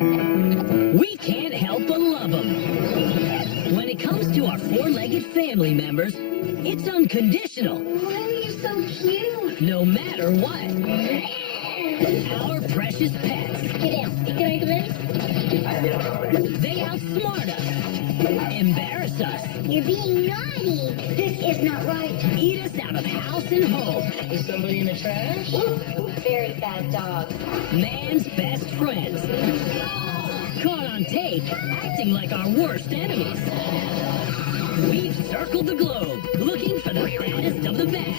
We can't help but love them. When it comes to our four-legged family members, it's unconditional. Why are you so cute? No matter what. Our precious pets. Get down. Can I come in? They outsmart us, embarrass us, You're being naughty. This is not right. eat us out of house and home. Is somebody in the trash? Very bad dog. Man's best friends. Caught on tape, acting like our worst enemies. We've circled the globe, looking for the baddest of the bad.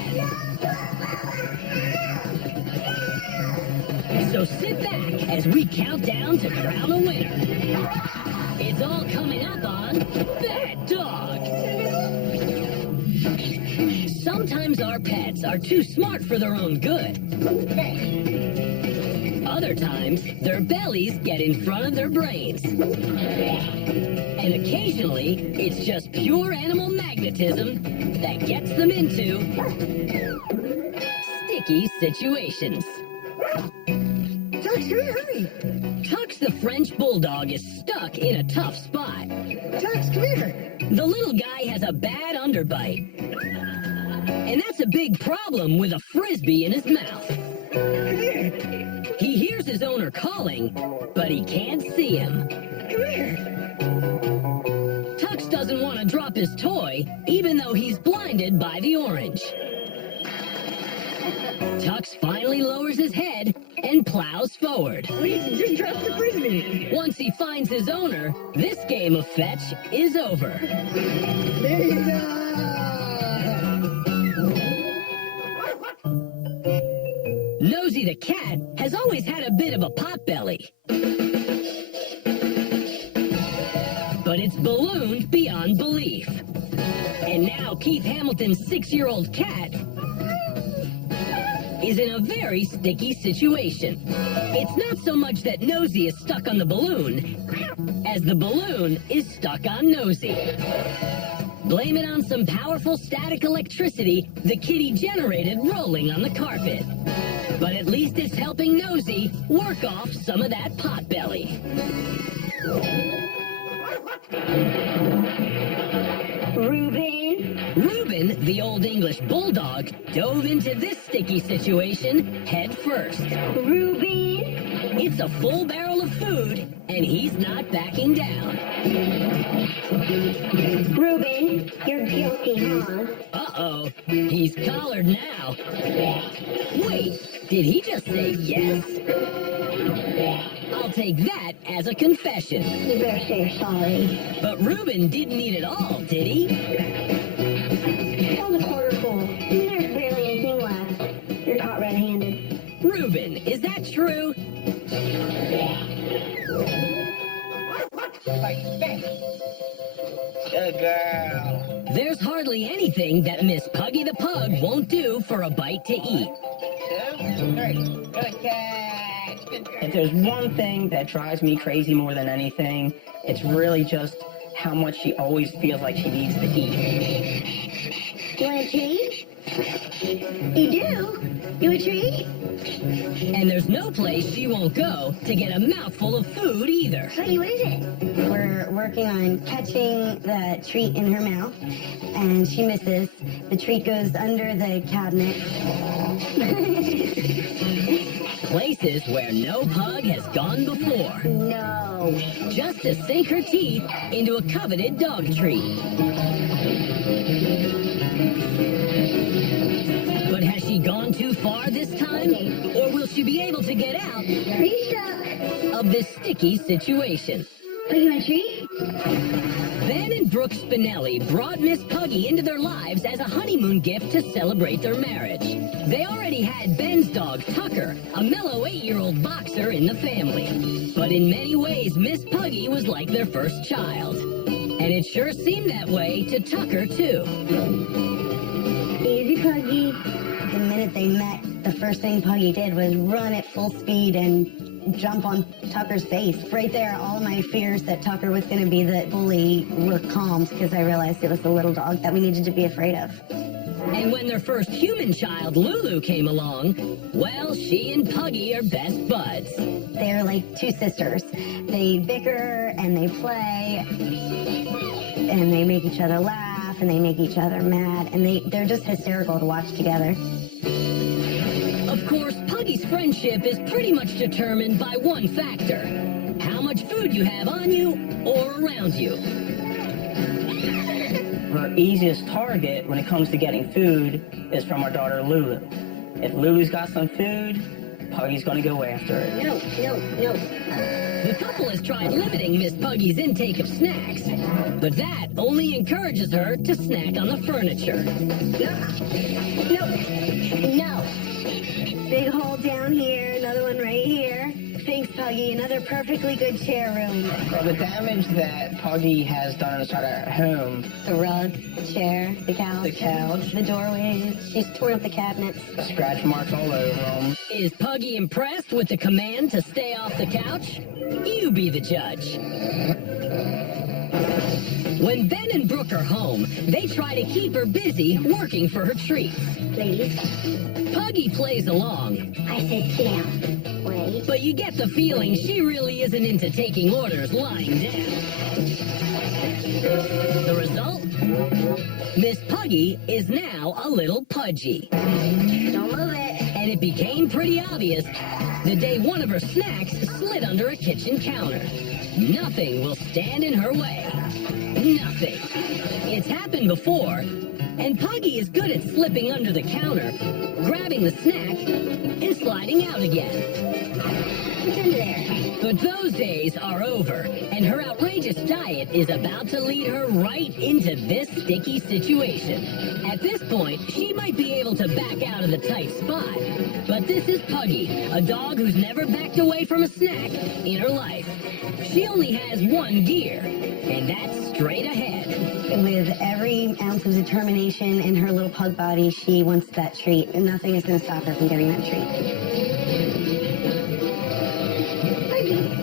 So sit back as we count down to crown a winner. It's all coming up on Bad Dog. Sometimes our pets are too smart for their own good. Other times, their bellies get in front of their brains. And occasionally, it's just pure animal magnetism that gets them into sticky situations. Tux, hurry! Tux the French Bulldog is stuck in a tough spot. Tux, come here! The little guy has a bad underbite. And that's a big problem with a frisbee in his mouth. Come here! He hears his owner calling, but he can't see him. Come here! Tux doesn't want to drop his toy, even though he's blinded by the orange. Tux finally lowers his head and plows forward. Please, just drop the frisbee! Once he finds his owner, this game of fetch is over. There you go! Nosy the cat has always had a bit of a potbelly. But it's ballooned beyond belief. And now Keith Hamilton's 6-year-old cat is in a very sticky situation. It's not so much that Nosy is stuck on the balloon, as the balloon is stuck on Nosy. Blame it on some powerful static electricity the kitty generated rolling on the carpet. But at least it's helping Nosy work off some of that potbelly. Reuben, the Old English Bulldog, dove into this sticky situation head first. It's a full barrel of food, and he's not backing down. Reuben, you're guilty, huh? Uh-oh, he's collared now. Wait, did he just say yes? I'll take that as a confession. You better say you're sorry. But Reuben didn't eat it all, did he? Fill the quarter full. There's barely anything left. You're caught red-handed. Reuben, is that true? Good girl. There's hardly anything that Miss Puggy the Pug won't do for a bite to eat. 2, 3. Good catch. Good girl. If there's one thing that drives me crazy more than anything, it's really just how much she always feels like she needs to eat. You want a treat? You do? You a treat? And there's no place she won't go to get a mouthful of food either. Honey, what is it? We're working on catching the treat in her mouth, and she misses. The treat goes under the cabinet. Places where no pug has gone before. No. Just to sink her teeth into a coveted dog treat. But has she gone too far this time? Or will she be able to get out Are you stuck? of this sticky situation? Are you a treat? Ben and Brooke Spinelli brought Miss Puggy into their lives as a honeymoon gift to celebrate their marriage. They already had Ben's dog, Tucker, a mellow 8-year-old boxer in the family. But in many ways, Miss Puggy was like their first child. And it sure seemed that way to Tucker, too. Easy, Puggy. The minute they met, the first thing Puggy did was run at full speed and jump on Tucker's face. Right there, all my fears that Tucker was going to be the bully were calmed because I realized it was the little dog that we needed to be afraid of. And when their first human child, Lulu, came along, well, she and Puggy are best buds. They're like two sisters. They bicker and they play and they make each other laugh and they make each other mad, and they're just hysterical to watch together. Of course, Puggy's friendship is pretty much determined by one factor: how much food you have on you or around you. Her easiest target when it comes to getting food is from our daughter Lulu. If Lulu's got some food, Puggy's gonna go after it. No. The couple has tried limiting Miss Puggy's intake of snacks, but that only encourages her to snack on the furniture. No. Big hole down here, another one right here. Thanks, Puggy. Another perfectly good chair room. Well, the damage that Puggy has done inside our home, The rug, the chair, the couch, the doorways. She's torn up the cabinets. scratch marks all over them. Is Puggy impressed with the command to stay off the couch? You be the judge. When Ben and Brooke are home, they try to keep her busy working for her treats. Ladies, Puggy plays along, I said sit down. Wait. but you get the feeling she really isn't into taking orders lying down. The result? Miss Puggy is now a little pudgy. Don't move it. And it became pretty obvious the day one of her snacks slid under a kitchen counter. Nothing will stand in her way. Nothing. It's happened before, and Puggy is good at slipping under the counter, grabbing the snack, and sliding out again. What's under there? But those days are over, and her outrageous diet is about to lead her right into this sticky situation. At this point, she might be able to back out of the tight spot, but this is Puggy, a dog who's never backed away from a snack in her life. She only has one gear, and that's straight ahead. With every ounce of determination in her little pug body, she wants that treat, and nothing is going to stop her from getting that treat.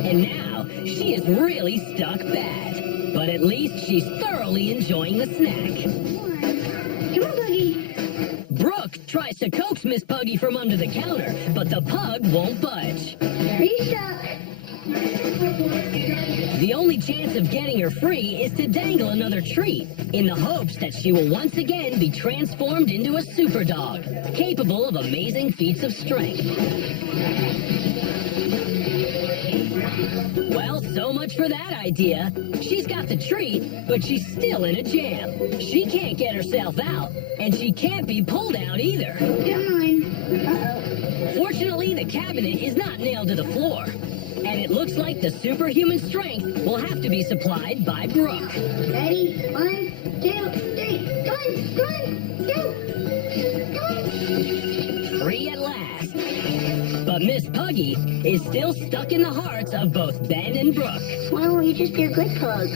And now, she is really stuck bad. But at least she's thoroughly enjoying the snack. Come on, Puggy. Brooke tries to coax Miss Puggy from under the counter, but the pug won't budge. Are you stuck? The only chance of getting her free is to dangle another treat, in the hopes that she will once again be transformed into a super dog, capable of amazing feats of strength. Well, so much for that idea. She's got the treat, but she's still in a jam. She can't get herself out, and she can't be pulled out either. Come on. Uh-oh. Fortunately, the cabinet is not nailed to the floor, and it looks like the superhuman strength will have to be supplied by Brooke. Ready? 1, 2, 3. Come on. Go. Free at last. But Miss Puggy is still stuck in the hearts of both Ben and Brooke. Why won't you just be a good pug?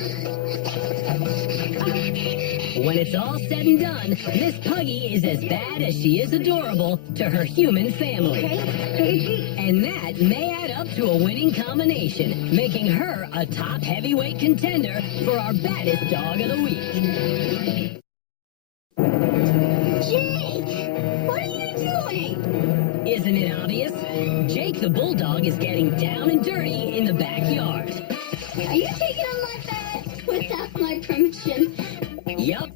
When it's all said and done, Miss Puggy is as bad as she is adorable to her human family. And that may add up to a winning combination, making her a top heavyweight contender for our baddest dog of the week. Jake! What are you doing? Isn't it obvious? Jake the Bulldog is getting down and dirty in the backyard. Are you taking on my bed without my permission? Yup.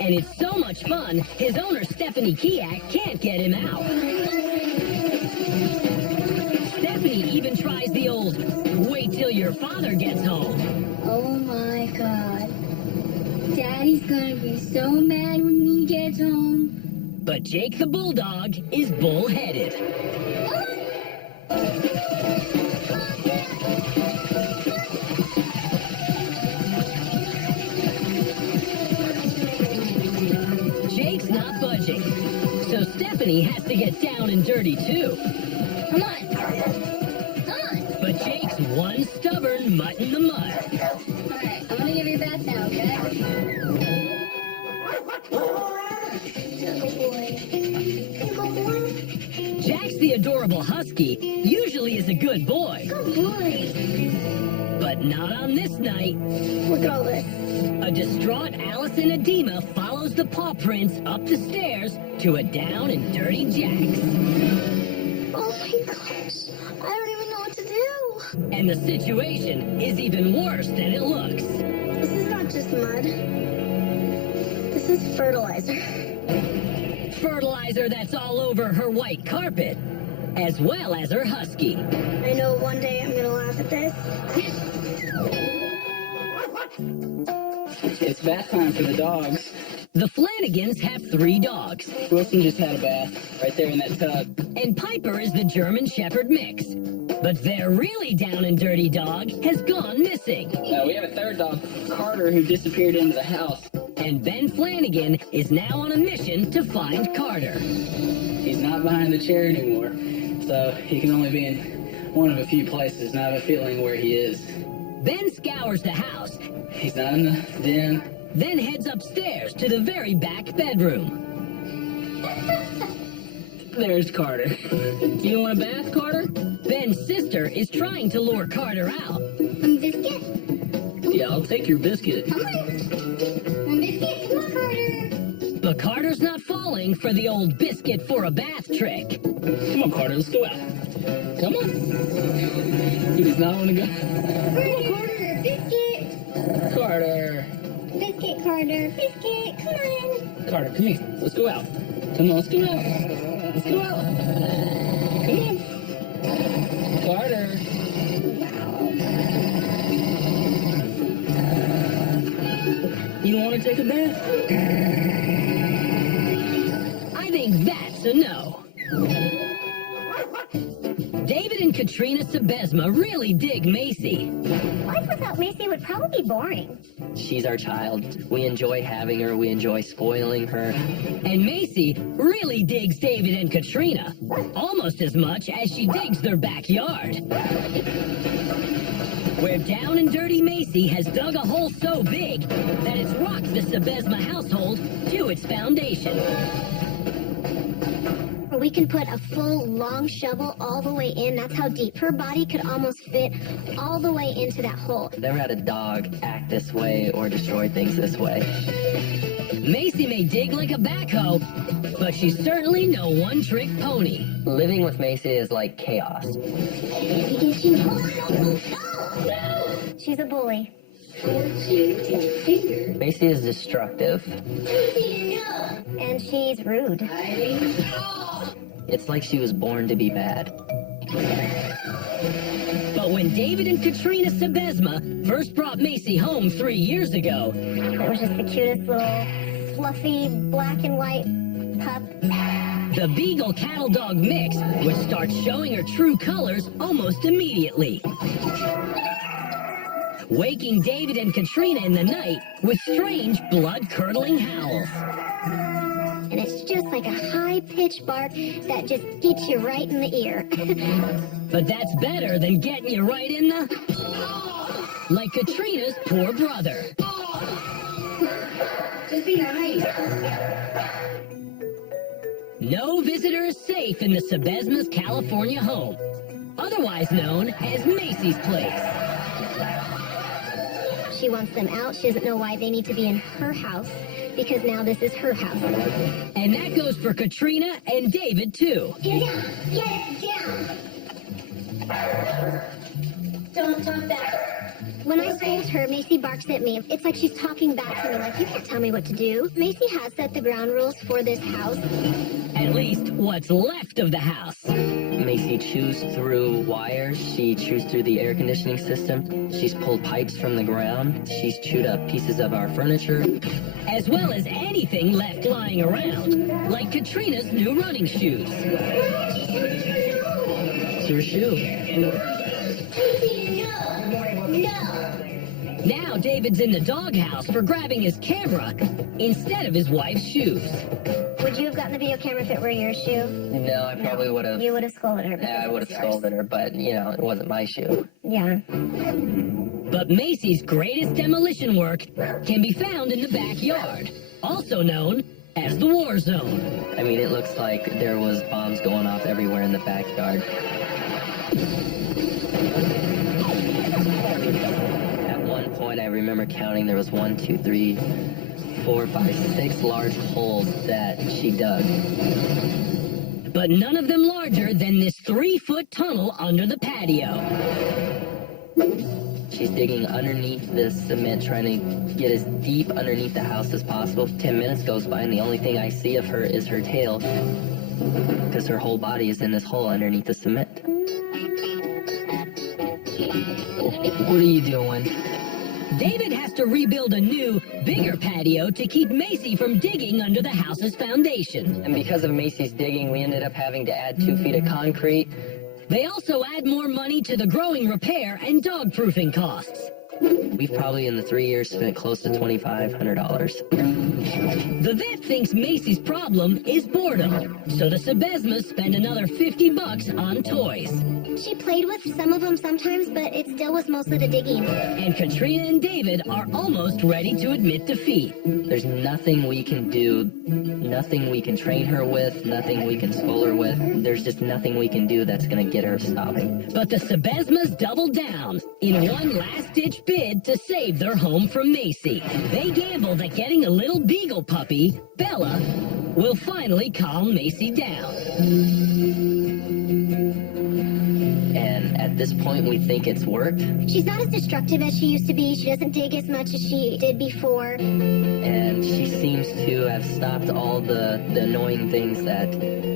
And it's so much fun, his owner Stephanie Kiak can't get him out. Stephanie even tries the old, wait till your father gets home. Oh my god. Daddy's gonna be so mad when he gets home. But Jake the Bulldog is bullheaded. Jake's not budging, so Stephanie has to get down and dirty too. Come on. Come on. But Jake's one stubborn mutt in the mud. Alright, I'm gonna give you a bath now, okay? Good boy. Jack's the adorable husky, usually is a good boy. Good boy. But not on this night. Look at all this. A distraught Allison Edema follows the paw prints up the stairs to a down and dirty Jack's. Oh my gosh. I don't even know what to do. And the situation is even worse than it looks. This is not just mud. This is fertilizer. Fertilizer that's all over her white carpet, as well as her husky. I know one day I'm gonna laugh at this. It's bath time for the dogs. The Flanagans have 3 dogs, Wilson just had a bath right there in that tub. and Piper is the German Shepherd mix. But their really down and dirty dog has gone missing. We have a third dog, Carter, who disappeared into the house. And Ben Flanagan is now on a mission to find Carter. He's not behind the chair anymore, so he can only be in one of a few places, and I have a feeling where he is. Ben scours the house, He's not in the den. then heads upstairs to the very back bedroom. There's Carter. You don't want a bath, Carter? Ben's sister is trying to lure Carter out. Biscuit. Yeah, I'll take your biscuit. Come on. Biscuit. Come on, Carter. But Carter's not falling for the old biscuit for a bath trick. Come on, Carter, let's go out. Come on. He does not want to go. Carter. Biscuit. Carter. Biscuit, Carter. Biscuit. Come on. Carter, come here. Let's go out. Come on, let's go out. Let's go out. Come on. Carter. You don't want to take a bath? I think that's a no. David and Katrina Sebesma really dig Macy. Life without Macy would probably be boring. She's our child. We enjoy having her. We enjoy spoiling her. And Macy really digs David and Katrina, almost as much as she digs their backyard. Where down and dirty Macy has dug a hole so big that it's rocked the Sebesma household to its foundation. Or we can put a full, long shovel all the way in. That's how deep. Her body could almost fit all the way into that hole. Never had a dog act this way or destroy things this way. Macy may dig like a backhoe, but she's certainly no one-trick pony. Living with Macy is like chaos. She's a bully. Macy is destructive. And she's rude. It's like she was born to be bad. But when David and Katrina Sebesma first brought Macy home 3 years ago, It was just the cutest little fluffy black and white pup. the Beagle Cattle Dog mix would start showing her true colors almost immediately. Waking David and Katrina in the night with strange blood-curdling howls. And it's just like a high-pitched bark that just gets you right in the ear. But that's better than getting you right in the... Like Katrina's poor brother. Just be nice. No visitor is safe in the Sebesma's California home, otherwise known as Macy's Place. She wants them out. She doesn't know why they need to be in her house, because now this is her house. And that goes for Katrina and David, too. Get down! Get down! Don't talk back. When I scold her, Macy barks at me. It's like she's talking back to me, like, you can't tell me what to do. Macy has set the ground rules for this house. At least what's left of the house. Macy chews through wires. She chews through the air conditioning system. She's pulled pipes from the ground. She's chewed up pieces of our furniture. As well as anything left lying around, like Katrina's new running shoes. It's her shoe. Now David's in the doghouse for grabbing his camera instead of his wife's shoes. Would you have gotten the video camera if it were your shoe? No, I probably would have. You would have scolded her. Yeah, I would have scolded her, but, you know, it wasn't my shoe. Yeah. But Macy's greatest demolition work can be found in the backyard, also known as the war zone. I mean, it looks like there was bombs going off everywhere in the backyard. point, I remember counting. There was 1, 2, 3, 4, 5, 6 large holes that she dug. But none of them larger than this 3-foot tunnel under the patio. She's digging underneath the cement, trying to get as deep underneath the house as possible. 10 minutes goes by, and the only thing I see of her is her tail, because her whole body is in this hole underneath the cement. What are you doing? David has to rebuild a new, bigger patio to keep Macy from digging under the house's foundation. And because of Macy's digging, we ended up having to add 2 feet of concrete. They also add more money to the growing repair and dog-proofing costs. We've probably in the 3 years spent close to $2,500. The vet thinks Macy's problem is boredom, so the Sebesmas spend another $50 on toys. She played with some of them sometimes, but it still was mostly the digging. And Katrina and David are almost ready to admit defeat. There's nothing we can do, nothing we can train her with, nothing we can school her with. There's just nothing we can do that's going to get her stopping. But the Sebesmas double down in one last-ditch bid to save their home from Macy. They gamble that getting a little beagle puppy, Bella, will finally calm Macy down. And at this point, we think it's worked. She's not as destructive as she used to be. She doesn't dig as much as she did before. And she seems to have stopped all the annoying things that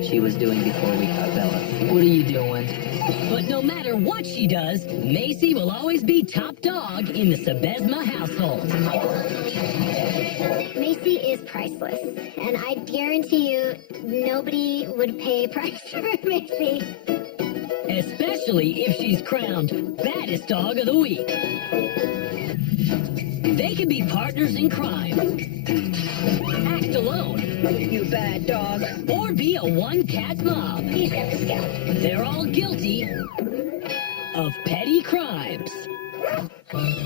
she was doing before we caught Bella. What are you doing? But no matter what she does, Macy will always be top dog in the Sebesma household. Macy is priceless. And I guarantee you, nobody would pay a price for Macy. Especially if she's crowned baddest dog of the week. They can be partners in crime, act alone, You bad dog. or be a one-cat mob. He's got the scalp. They're all guilty of petty crimes.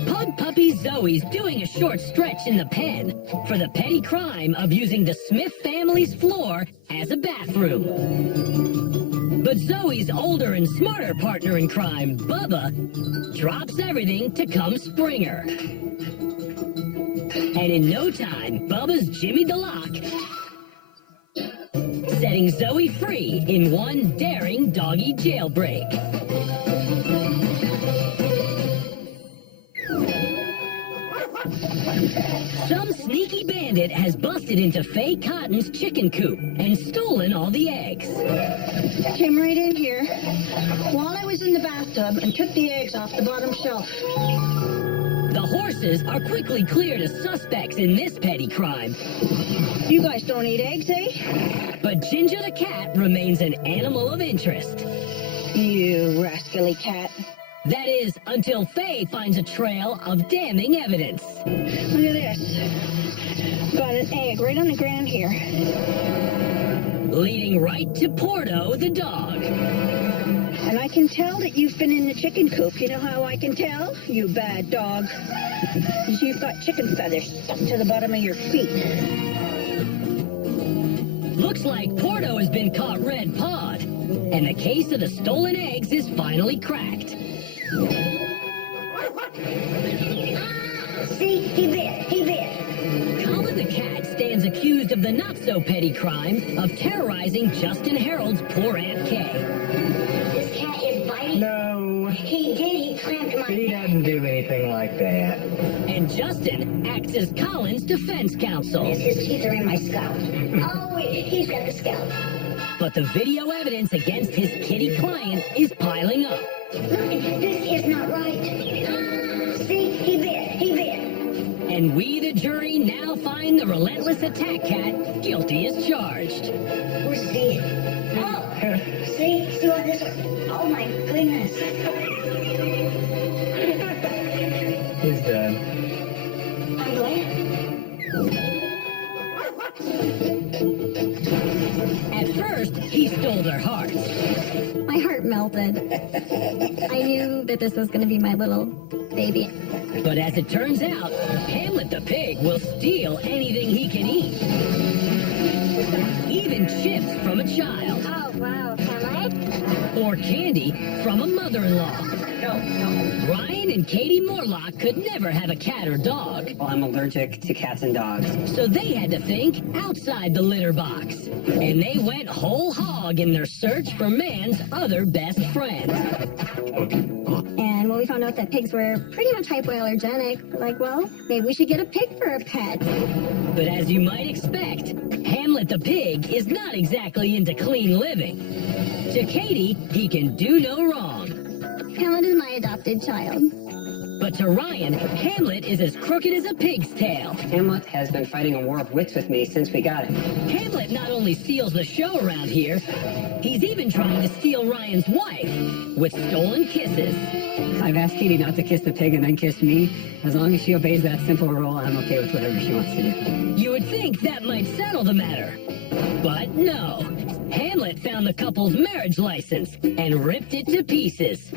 Pug puppy Zoe's doing a short stretch in the pen for the petty crime of using the Smith family's floor as a bathroom. But Zoe's older and smarter partner in crime, Bubba, drops everything to come spring her. And in no time, Bubba's Jimmy the Lock, setting Zoe free in one daring doggy jailbreak. Some sneaky bandit has busted into Faye Cotton's chicken coop and stolen all the eggs. Came right in here while I was in the bathtub and took the eggs off the bottom shelf. The horses are quickly cleared as suspects in this petty crime. You guys don't eat eggs, eh? But Ginger the cat remains an animal of interest. You rascally cat. That is, until Faye finds a trail of damning evidence. Look at this. Got an egg right on the ground here. Leading right to Porto the dog. And I can tell that you've been in the chicken coop. You know how I can tell? You bad dog. 'Cause you've got chicken feathers stuck to the bottom of your feet. Looks like Porto has been caught red-pawed, and the case of the stolen eggs is finally cracked. See, he bit. Colin the cat stands accused of the not-so-petty crime of terrorizing Justin Harold's poor Aunt Kay. This cat is biting. No, He did. He clamped my he neck. doesn't do anything like that. And Justin acts as Colin's defense counsel. His teeth are in my scalp. Oh, he's got the scalp. But the video evidence against his kitty client is piling up. Look, this is not right. See, he bit. And we, the jury, now find the relentless attack cat guilty as charged. Where's Steve? Oh, see what this? Oh my goodness. He's done. I'm glad. At first, he stole their hearts. My heart melted. I knew that this was going to be my little baby. But as it turns out, Hamlet the pig will steal anything he can eat. Even chips from a child. Oh wow, Hamlet. Or candy from a mother-in-law. Ryan and Katie Morlock could never have a cat or dog, Well, I'm allergic to cats and dogs. so they had to think outside the litter box. And they went whole hog in their search for man's other best friend. And when we found out that pigs were pretty much hypoallergenic, we're like, well, maybe we should get a pig for a pet. But as you might expect, Hamlet the pig is not exactly into clean living. To Katie, he can do no wrong. Hamlet is my adopted child. But to Ryan, Hamlet is as crooked as a pig's tail. Hamlet has been fighting a war of wits with me since we got him. Hamlet not only steals the show around here, he's even trying to steal Ryan's wife with stolen kisses. I've asked Katie not to kiss the pig and then kiss me. As long as she obeys that simple rule, I'm okay with whatever she wants to do. You would think that might settle the matter. But no. Hamlet found the couple's marriage license and ripped it to pieces.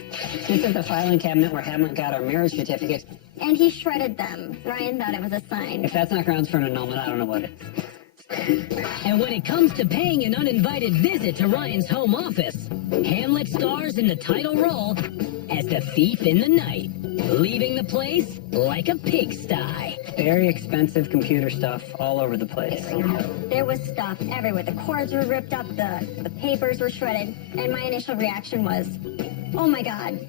This is the filing cabinet where Hamlet got our marriage certificate. And he shredded them. Ryan thought it was a sign. If that's not grounds for an annulment, I don't know what is. And when it comes to paying an uninvited visit to Ryan's home office, Hamlet stars in the title role as the thief in the night, leaving the place like a pigsty. Very expensive computer stuff all over the place. There was stuff everywhere. The cords were ripped up, the papers were shredded, and my initial reaction was, oh my God,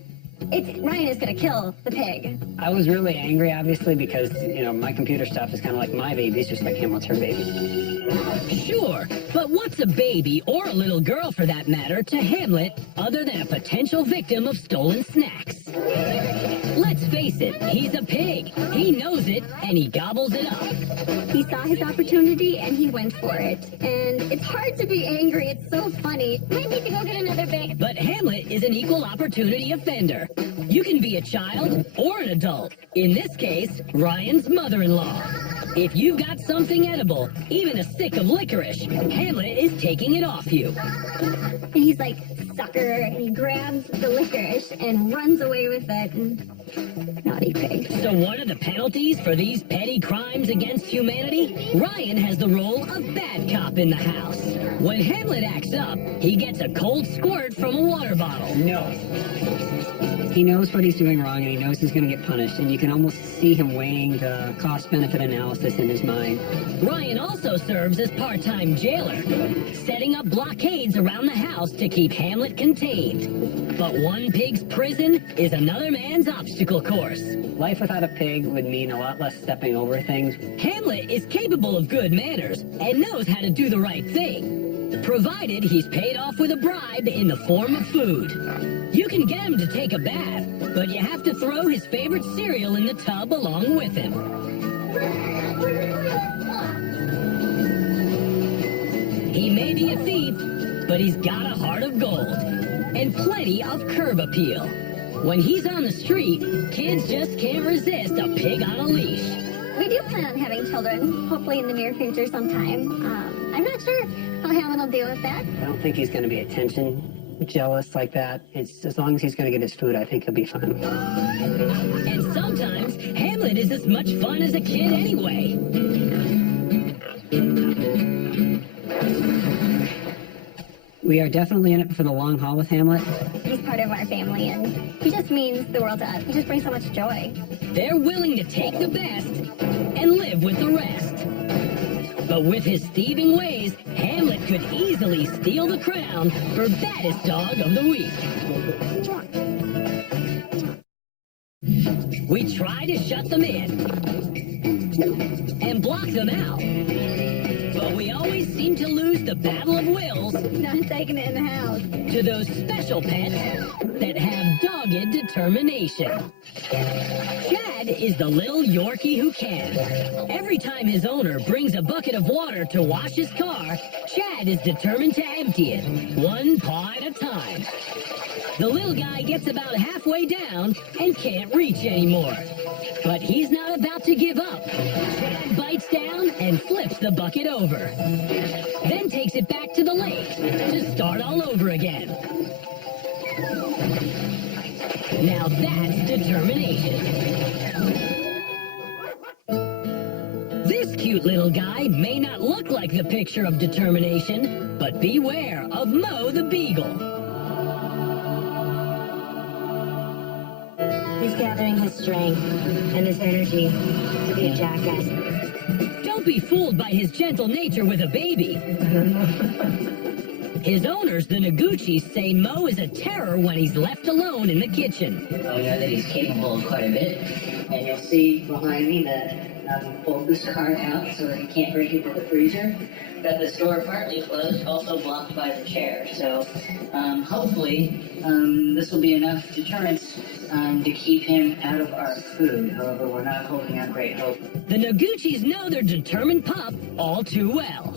Ryan is going to kill the pig. I was really angry, obviously, because, my computer stuff is kind of like my baby. It's just like Hamlet's her baby. Sure, but what's a baby, or a little girl for that matter, to Hamlet other than a potential victim of stolen snacks? Let's face it, he's a pig. He knows it, and he gobbles it up. He saw his opportunity, and he went for it. And it's hard to be angry. It's so funny. I need to go get another bag. But Hamlet is an equal opportunity offender. You can be a child or an adult. In this case, Ryan's mother-in-law. If you've got something edible, even a stick of licorice, Hamlet is taking it off you. And he's like, sucker, and he grabs the licorice and runs away with it. And naughty pig. So what are the penalties for these petty crimes against humanity? Ryan has the role of bad cop in the house. When Hamlet acts up, he gets a cold squirt from a water bottle. No. He knows what he's doing wrong, and he knows he's going to get punished, and you can almost see him weighing the cost-benefit analysis in his mind. Ryan also serves as part-time jailer, setting up blockades around the house to keep Hamlet contained. But one pig's prison is another man's obstacle course. Life without a pig would mean a lot less stepping over things. Hamlet is capable of good manners and knows how to do the right thing, provided he's paid off with a bribe in the form of food. You can get him to take a bath, but you have to throw his favorite cereal in the tub along with him. He may be a thief, but he's got a heart of gold and plenty of curb appeal. When he's on the street, kids just can't resist a pig on a leash. We do plan on having children, hopefully in the near future sometime. I'm not sure how Hamlet will deal with that. I don't think he's going to be attention jealous like that. It's as long as he's going to get his food, I think he'll be fine. And sometimes Hamlet is as much fun as a kid anyway. We are definitely in it for the long haul with Hamlet. He's part of our family, and he just means the world to us. He just brings so much joy. They're willing to take the best and live with the rest. But with his thieving ways, Hamlet could easily steal the crown for baddest dog of the week. We try to shut them in and block them out, but we always seem to lose the battle of wills Not taking it in the house. to those special pets that have dogged determination. Chad is the little Yorkie who can. Every time his owner brings a bucket of water to wash his car, Chad is determined to empty it, one paw at a time. The little guy gets about halfway down and can't reach anymore. But he's not about to give up. Chad bites down and flips the bucket over. Then takes it back to the lake to start all over again. Now that's determination. This cute little guy may not look like the picture of determination, but beware of Mo the Beagle. gathering his strength and his energy to be a jackass. Don't be fooled by his gentle nature with a baby. His owners, the Noguchis, say Mo is a terror when he's left alone in the kitchen. We know that he's capable of quite a bit, and you'll see behind me that I've pulled this cart out so that he can't break into the freezer. Got this door partly closed, also blocked by the chair. So hopefully this will be enough deterrence to keep him out of our food. However, we're not holding out great hope. The Noguchis know their determined pup all too well.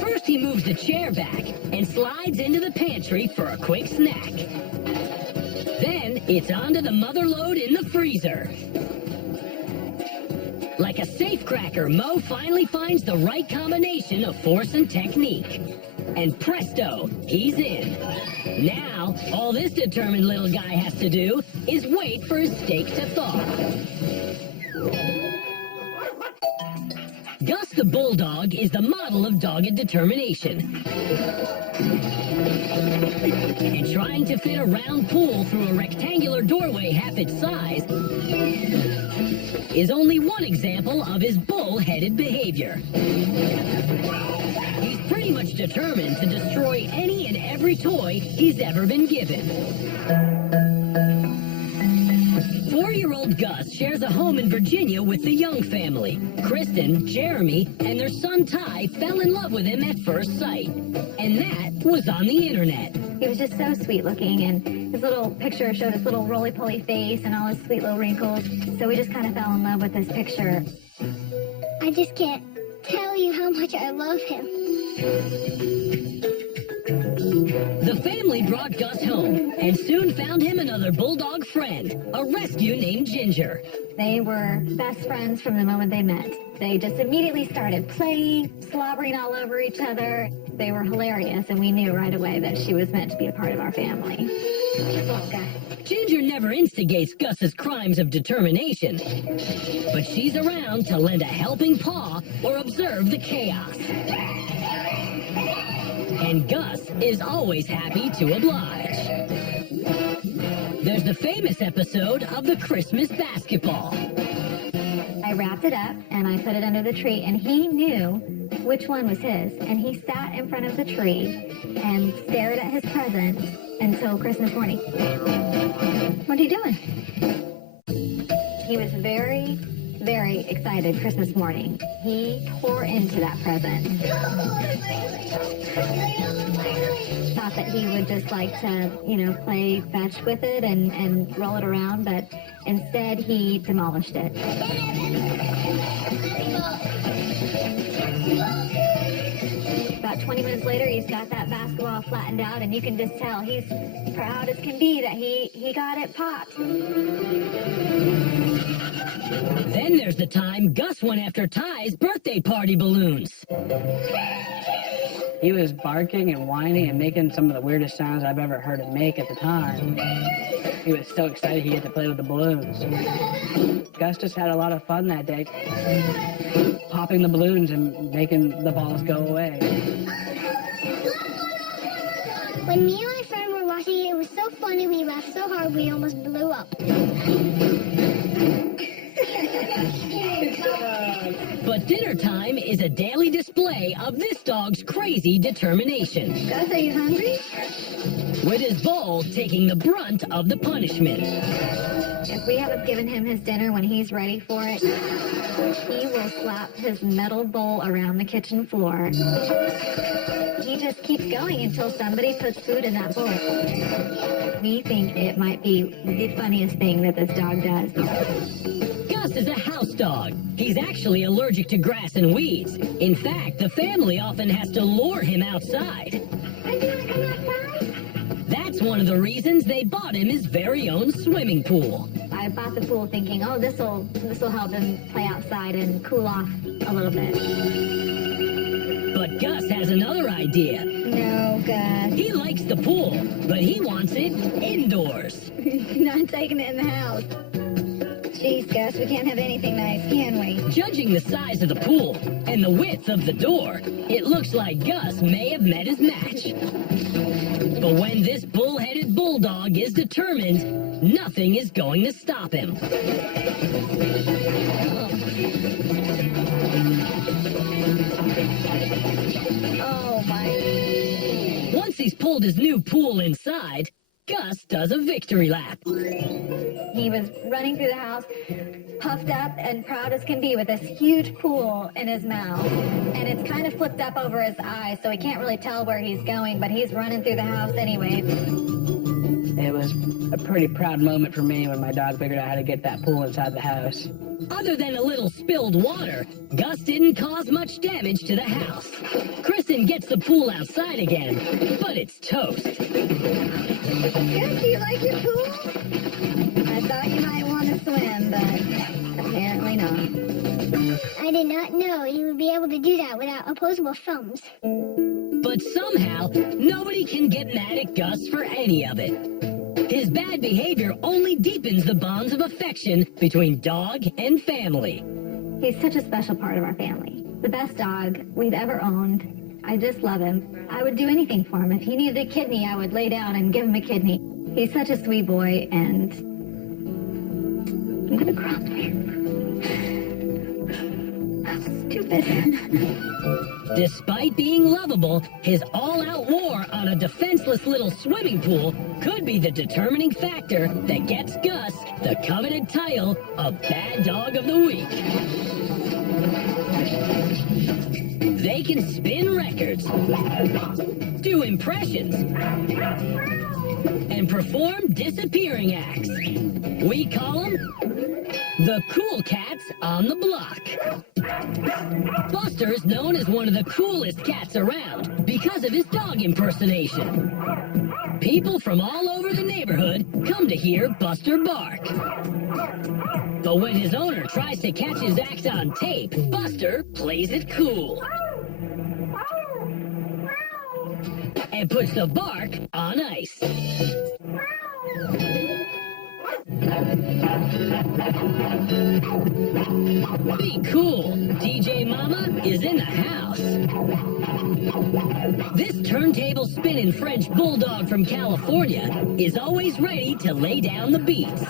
First, he moves the chair back and slides into the pantry for a quick snack. Then, it's onto the mother load in the freezer. Like a safecracker, Mo finally finds the right combination of force and technique. And presto, he's in. Now, all this determined little guy has to do is wait for his steak to thaw. Gus the Bulldog is the model of dogged determination. And trying to fit a round pool through a rectangular doorway half its size is only one example of his bull-headed behavior. He's pretty much determined to destroy any and every toy he's ever been given. 4-year-old Gus shares a home in Virginia with the Young family. Kristen, Jeremy, and their son Ty fell in love with him at first sight. And that was on the internet. He was just so sweet looking, and his little picture showed his little roly-poly face and all his sweet little wrinkles. So we just kind of fell in love with this picture. I just can't tell you how much I love him. The family brought Gus home and soon found him another bulldog friend, a rescue named Ginger. They were best friends from the moment they met. They just immediately started playing, slobbering all over each other. They were hilarious, and we knew right away that she was meant to be a part of our family. Ginger never instigates Gus's crimes of determination, but she's around to lend a helping paw or observe the chaos. And Gus is always happy to oblige. There's the famous episode of the Christmas basketball. I wrapped it up, and I put it under the tree, and he knew which one was his. And he sat in front of the tree and stared at his present until Christmas morning. What are you doing? He was very, very excited Christmas morning. He tore into that present. Thought that he would just like to, play fetch with it and roll it around, but instead he demolished it. About 20 minutes later, he's got that basketball flattened out, and you can just tell he's proud as can be that he got it popped. Then there's the time Gus went after Ty's birthday party balloons. He was barking and whining and making some of the weirdest sounds I've ever heard him make at the time. He was so excited he had to play with the balloons. Gus just had a lot of fun that day, popping the balloons and making the balls go away. When me and my friend were watching, it was so funny. We laughed so hard we almost blew up. But dinner time is a daily display of this dog's crazy determination. Gus, are you hungry? With his bowl taking the brunt of the punishment. If we haven't given him his dinner when he's ready for it, he will slap his metal bowl around the kitchen floor. He just keeps going until somebody puts food in that bowl. We think it might be the funniest thing that this dog does. Gus is a house dog. He's actually allergic to grass and weeds. In fact, the family often has to lure him outside. That's one of the reasons they bought him his very own swimming pool. I bought the pool thinking, oh, this'll help him play outside and cool off a little bit. But Gus has another idea. No, Gus. He likes the pool, but he wants it indoors. Not taking it in the house. Jeez, Gus, we can't have anything nice, can we? Judging the size of the pool and the width of the door, it looks like Gus may have met his match. But when this bull-headed bulldog is determined, nothing is going to stop him. Oh my. Once he's pulled his new pool inside, Gus does a victory lap. He was running through the house, puffed up and proud as can be with this huge pool in his mouth. And it's kind of flipped up over his eyes, so he can't really tell where he's going, but he's running through the house anyway. It was a pretty proud moment for me when my dog figured out how to get that pool inside the house. Other than a little spilled water, Gus didn't cause much damage to the house. Kristen gets the pool outside again, but it's toast. Gus, do you like your pool? I thought you might want to swim, but apparently not. I did not know you would be able to do that without opposable thumbs. But somehow, nobody can get mad at Gus for any of it. His bad behavior only deepens the bonds of affection between dog and family. He's such a special part of our family. The best dog we've ever owned. I just love him. I would do anything for him. If he needed a kidney, I would lay down and give him a kidney. He's such a sweet boy, and I'm gonna cry. I'm stupid. Despite being lovable, his all-out war on a defenseless little swimming pool could be the determining factor that gets Gus the coveted title of Bad Dog of the Week. They can spin records, do impressions, and perform disappearing acts. We call them the cool cats on the block. Buster is known as one of the coolest cats around because of his dog impersonation. People from all over the neighborhood come to hear Buster bark. But when his owner tries to catch his act on tape, Buster plays it cool and puts the bark on ice. Be cool, DJ Mama is in the house. This turntable spinning French bulldog from California is always ready to lay down the beats.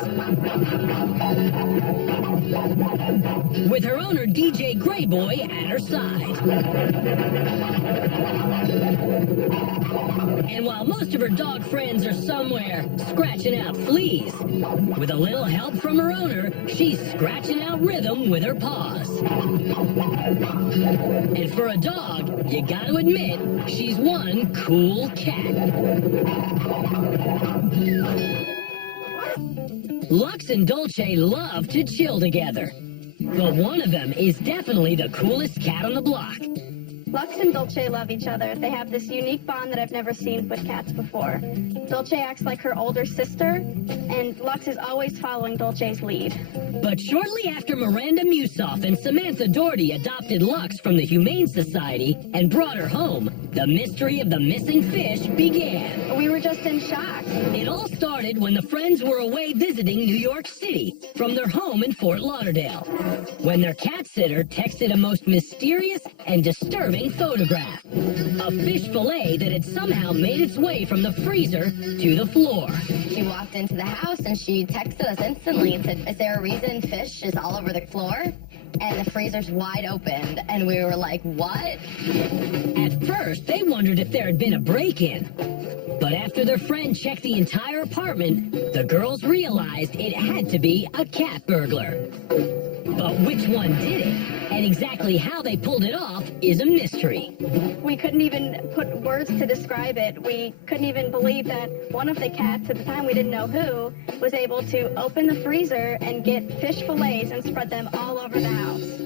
With her owner DJ Greyboy at her side. And while most of her dog friends are somewhere scratching out fleas, with a little help from her owner, she's scratching out rhythm with her paws. And for a dog, you gotta admit, she's one cool cat. Lux and Dolce love to chill together, but one of them is definitely the coolest cat on the block. Lux and Dolce love each other. They have this unique bond that I've never seen with cats before. Dolce acts like her older sister, and Lux is always following Dolce's lead. But shortly after Miranda Musoff and Samantha Doherty adopted Lux from the Humane Society and brought her home, the mystery of the missing fish began. We were just in shock. It all started when the friends were away visiting New York City from their home in Fort Lauderdale, when their cat sitter texted a most mysterious and disturbing photograph. A fish fillet that had somehow made its way from the freezer to the floor. She walked into the house and she texted us instantly and said, "Is there a reason fish is all over the floor?" And the freezer's wide open. And we were like, what? At first, they wondered if there had been a break-in. But after their friend checked the entire apartment, the girls realized it had to be a cat burglar. But which one did it, and exactly how they pulled it off, is a mystery. We couldn't even put words to describe it. We couldn't even believe that one of the cats, at the time we didn't know who, was able to open the freezer and get fish fillets and spread them all over the house.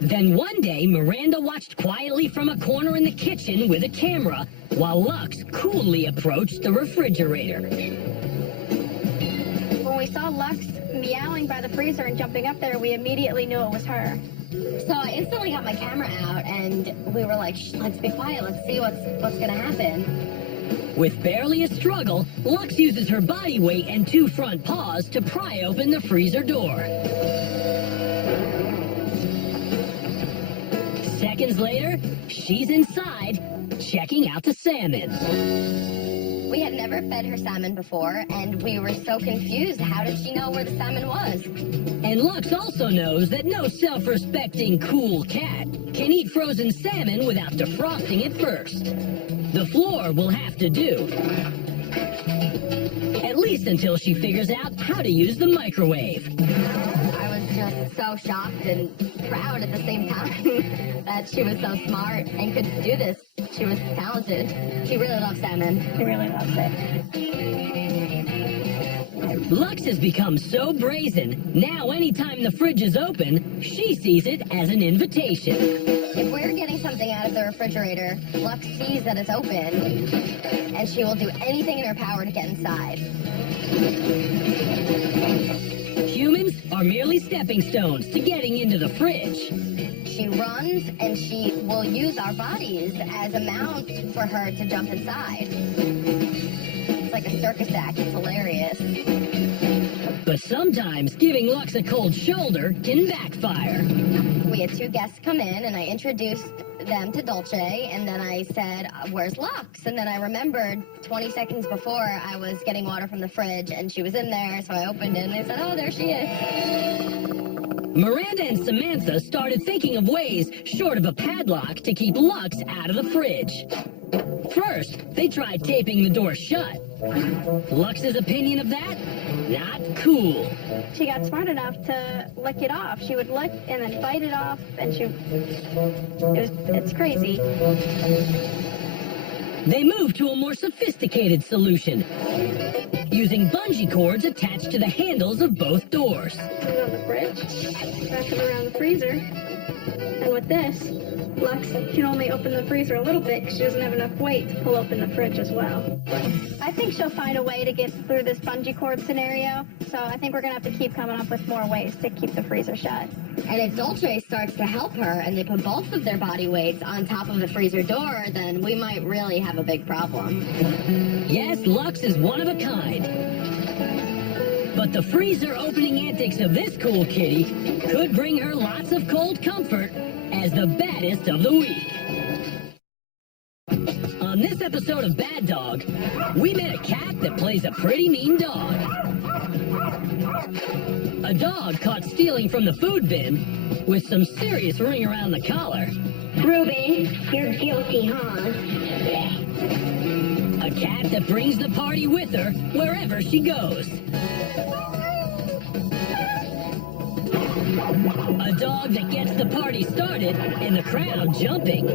Then one day, Miranda watched quietly from a corner in the kitchen with a camera, while Lux coolly approached the refrigerator. When we saw Lux meowing by the freezer and jumping up there, we immediately knew it was her. So I instantly got my camera out and we were like, let's be quiet, let's see what's gonna happen. With barely a struggle, Lux uses her body weight and 2 front paws to pry open the freezer door. Seconds later, she's inside, checking out the salmon. We had never fed her salmon before, and we were so confused. How did she know where the salmon was? And Lux also knows that no self-respecting cool cat can eat frozen salmon without defrosting it first. The floor will have to do. At least until she figures out how to use the microwave. I was just so shocked and proud at the same time that she was so smart and could do this. She was talented. She really loves salmon. She really loves it. Lux has become so brazen, now anytime the fridge is open, she sees it as an invitation. If we're getting something out of the refrigerator, Lux sees that it's open, and she will do anything in her power to get inside. Humans are merely stepping stones to getting into the fridge. She runs, and she will use our bodies as a mount for her to jump inside. It's like a circus act. It's hilarious. But sometimes giving Lux a cold shoulder can backfire. We had 2 guests come in, and I introduced them to Dolce, and then I said, where's Lux? And then I remembered 20 seconds before I was getting water from the fridge, and she was in there, so I opened it, and they said, oh, there she is. Miranda and Samantha started thinking of ways, short of a padlock, to keep Lux out of the fridge. First, they tried taping the door shut. Lux's opinion of that? Not cool. She got smart enough to lick it off. She would lick and then bite it off, and it's crazy. They moved to a more sophisticated solution, using bungee cords attached to the handles of both doors. Put it on the fridge, wrap it around the freezer, and with this, Lux can only open the freezer a little bit because she doesn't have enough weight to pull open the fridge as well. I think she'll find a way to get through this bungee cord scenario, so I think we're going to have to keep coming up with more ways to keep the freezer shut. And if Dolce starts to help her and they put both of their body weights on top of the freezer door, then we might really have a big problem. Yes, Lux is one of a kind. But the freezer opening antics of this cool kitty could bring her lots of cold comfort as the baddest of the week. On this episode of Bad Dog, we met a cat that plays a pretty mean dog. A dog caught stealing from the food bin with some serious ring around the collar. Ruby, you're guilty, huh? A cat that brings the party with her wherever she goes. A dog that gets the party started and the crowd jumping.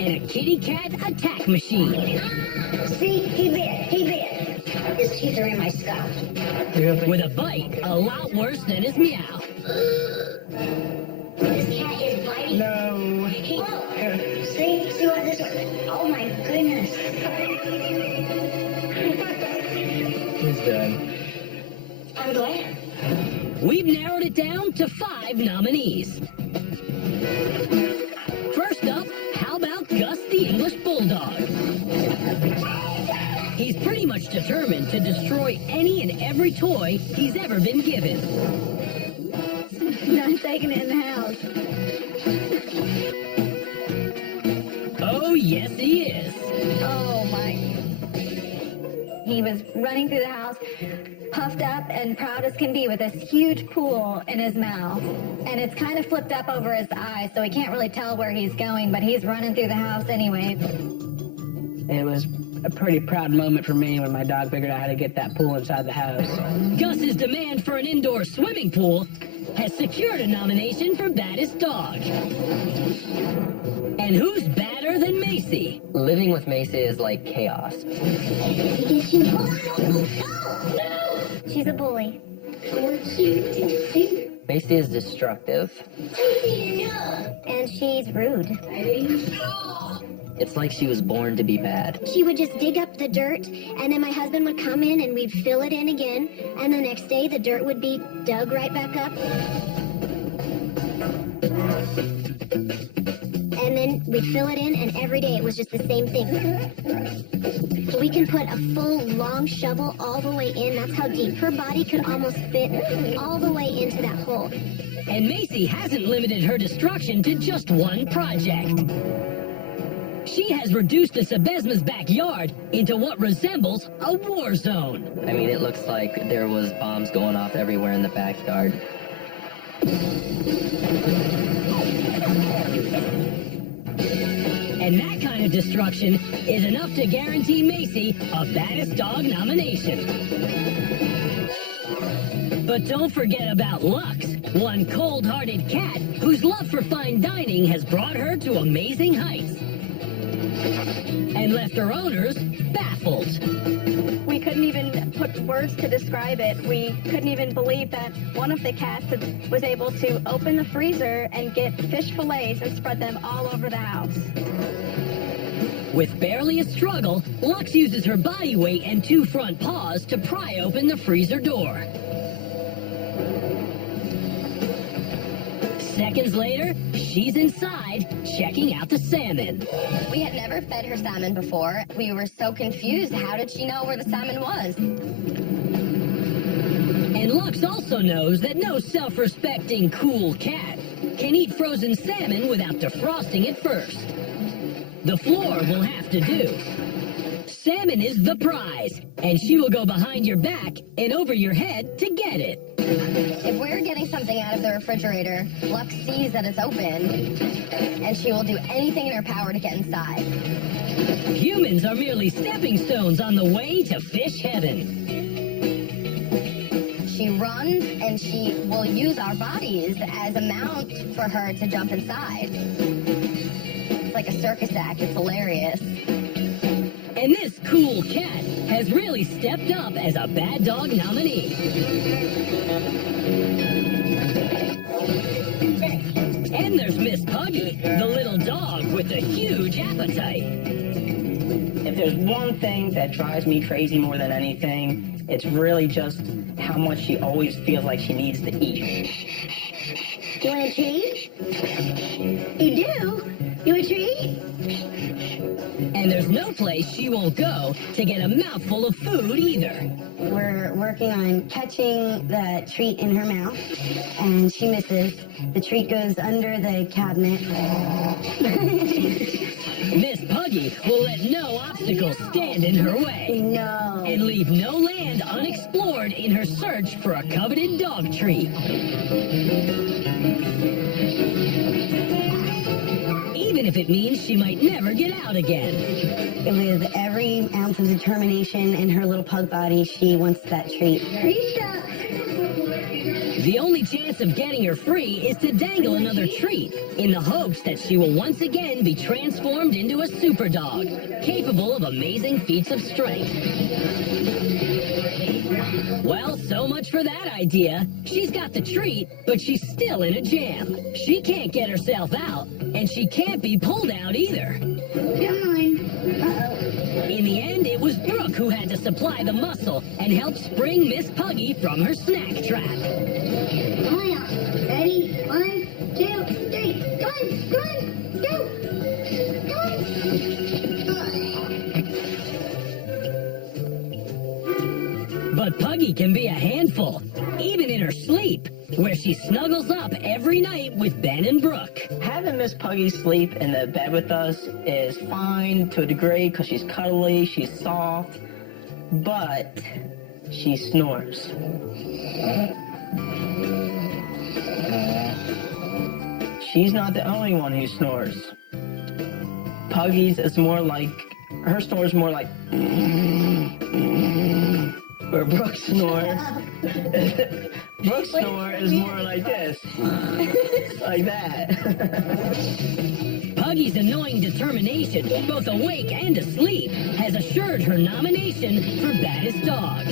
And a kitty cat attack machine. See, he bit. His teeth are in my scalp. With a bite a lot worse than his meow. This cat is biting. No. See what this one? Oh my goodness. He's done. I'm glad. We've narrowed it down to 5 nominees. First up, how about Gus the English Bulldog? He's pretty much determined to destroy any and every toy he's ever been given. Not taking it in the house. Oh, yes, he is. Oh my. He was running through the house, puffed up and proud as can be with this huge pool in his mouth. And it's kind of flipped up over his eyes, so he can't really tell where he's going, but he's running through the house anyway. It was a pretty proud moment for me when my dog figured out how to get that pool inside the house. Gus's demand for an indoor swimming pool has secured a nomination for Baddest Dog. And who's badder than Macy? Living with Macy is like chaos. She's a bully. Macy is destructive. And she's rude. It's like she was born to be bad. She would just dig up the dirt, and then my husband would come in and we'd fill it in again, and the next day the dirt would be dug right back up. And then we'd fill it in, and every day it was just the same thing. We can put a full, long shovel all the way in. That's how deep. Her body could almost fit all the way into that hole. And Macy hasn't limited her destruction to just one project. She has reduced the Sebesma's backyard into what resembles a war zone. I mean, it looks like there was bombs going off everywhere in the backyard. And that kind of destruction is enough to guarantee Macy a baddest dog nomination. But don't forget about Lux, one cold-hearted cat whose love for fine dining has brought her to amazing heights and left her owners baffled. We couldn't even put words to describe it. We couldn't even believe that one of the cats was able to open the freezer and get fish fillets and spread them all over the house. With barely a struggle, Lux uses her body weight and 2 front paws to pry open the freezer door. Seconds later, she's inside, checking out the salmon. We had never fed her salmon before. We were so confused. How did she know where the salmon was? And Lux also knows that no self-respecting cool cat can eat frozen salmon without defrosting it first. The floor will have to do. Salmon is the prize, and she will go behind your back and over your head to get it. If we're getting something out of the refrigerator, Lux sees that it's open, and she will do anything in her power to get inside. Humans are merely stepping stones on the way to fish heaven. She runs, and she will use our bodies as a mount for her to jump inside. It's like a circus act. It's hilarious. And this cool cat has really stepped up as a bad dog nominee. And there's Miss Puggy, the little dog with a huge appetite. If there's one thing that drives me crazy more than anything, it's really just how much she always feels like she needs to eat. You want a treat? You do? You want a treat? And there's no place she won't go to get a mouthful of food either. We're working on catching the treat in her mouth, and she misses. The treat goes under the cabinet. Miss Puggy will let no obstacles stand in her way. No. And leave no land unexplored in her search for a coveted dog treat. Even if it means she might never get out again. With every ounce of determination in her little pug body, she wants that treat. The only chance of getting her free is to dangle another treat, in the hopes that she will once again be transformed into a super dog, capable of amazing feats of strength. Well, so much for that idea. She's got the treat, but she's still in a jam. She can't get herself out, and she can't be pulled out either. Come on. Uh-oh. In the end, it was Brooke who had to supply the muscle and help spring Miss Puggy from her snack trap. Come on out. Ready? 1, 2, 3. Come on. Come on. Go. Come on. But Puggy can be a handful, even in her sleep, where she snuggles up every night with Ben and Brooke. Having Miss Puggy sleep in the bed with us is fine to a degree because she's cuddly, she's soft, but she snores. She's not the only one who snores. Puggy's is more like, her snore's more like, where Brooke's snore, Brooke's snore is more like this, like that. Puggy's annoying determination, both awake and asleep, has assured her nomination for baddest dog.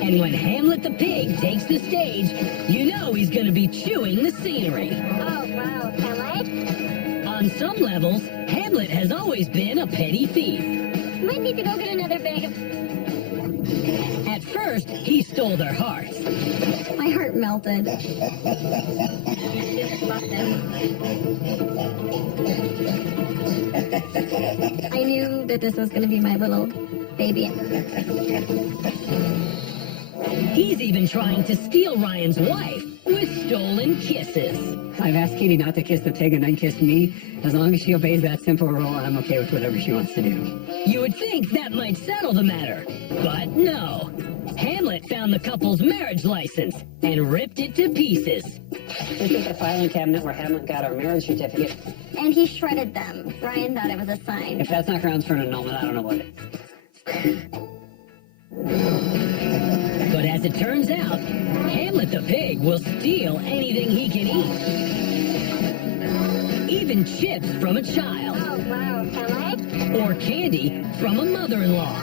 And when Hamlet the pig takes the stage, you know he's going to be chewing the scenery. Oh, wow. Hamlet? On some levels, Hamlet has always been a petty thief. Might need to go get another bag of... At first, he stole their hearts. My heart melted. I knew that this was going to be my little baby. He's even trying to steal Ryan's wife with stolen kisses. I've asked Katie not to kiss the pig and then kiss me. As long as she obeys that simple rule, I'm okay with whatever she wants to do. You would think that might settle the matter, but no. Hamlet found the couple's marriage license and ripped it to pieces. This is the filing cabinet where Hamlet got our marriage certificate. And he shredded them. Ryan thought it was a sign. If that's not grounds for an annulment, I don't know what is. But as it turns out, Hamlet the pig will steal anything he can eat. Even chips from a child. Oh, wow. Can I? Or candy from a mother-in-law.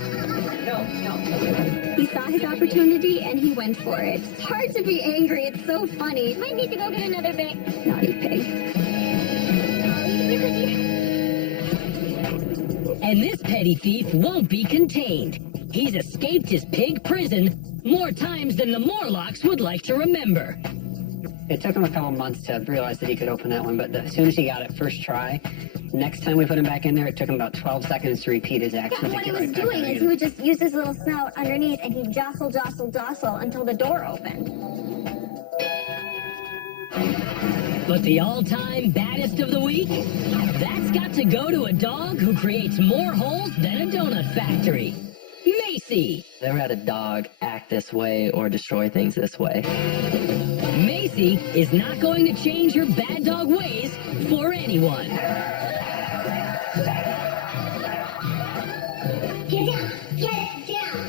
He saw his opportunity and he went for it. It's hard to be angry. It's so funny. Might need to go get another bit. Naughty pig. And this petty thief won't be contained. He's escaped his pig prison more times than the Morlocks would like to remember. It took him a couple months to realize that he could open that one, but as soon as he got it first try, next time we put him back in there, it took him about 12 seconds to repeat his action. Yeah, what he was doing is he would just use his little snout underneath and he'd jostle until the door opened. But the all-time baddest of the week? That's got to go to a dog who creates more holes than a donut factory. Macy. Never had a dog act this way or destroy things this way. Macy is not going to change her bad dog ways for anyone. Get down! Get down!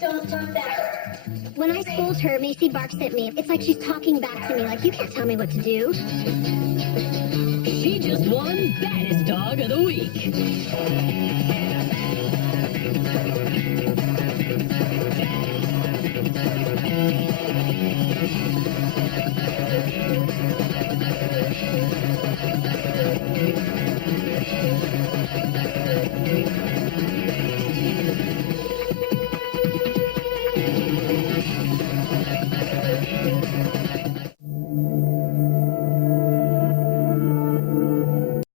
Don't talk back. When I scold her, Macy barks at me. It's like she's talking back to me, like, you can't tell me what to do. She just won Baddest Dog of the Week.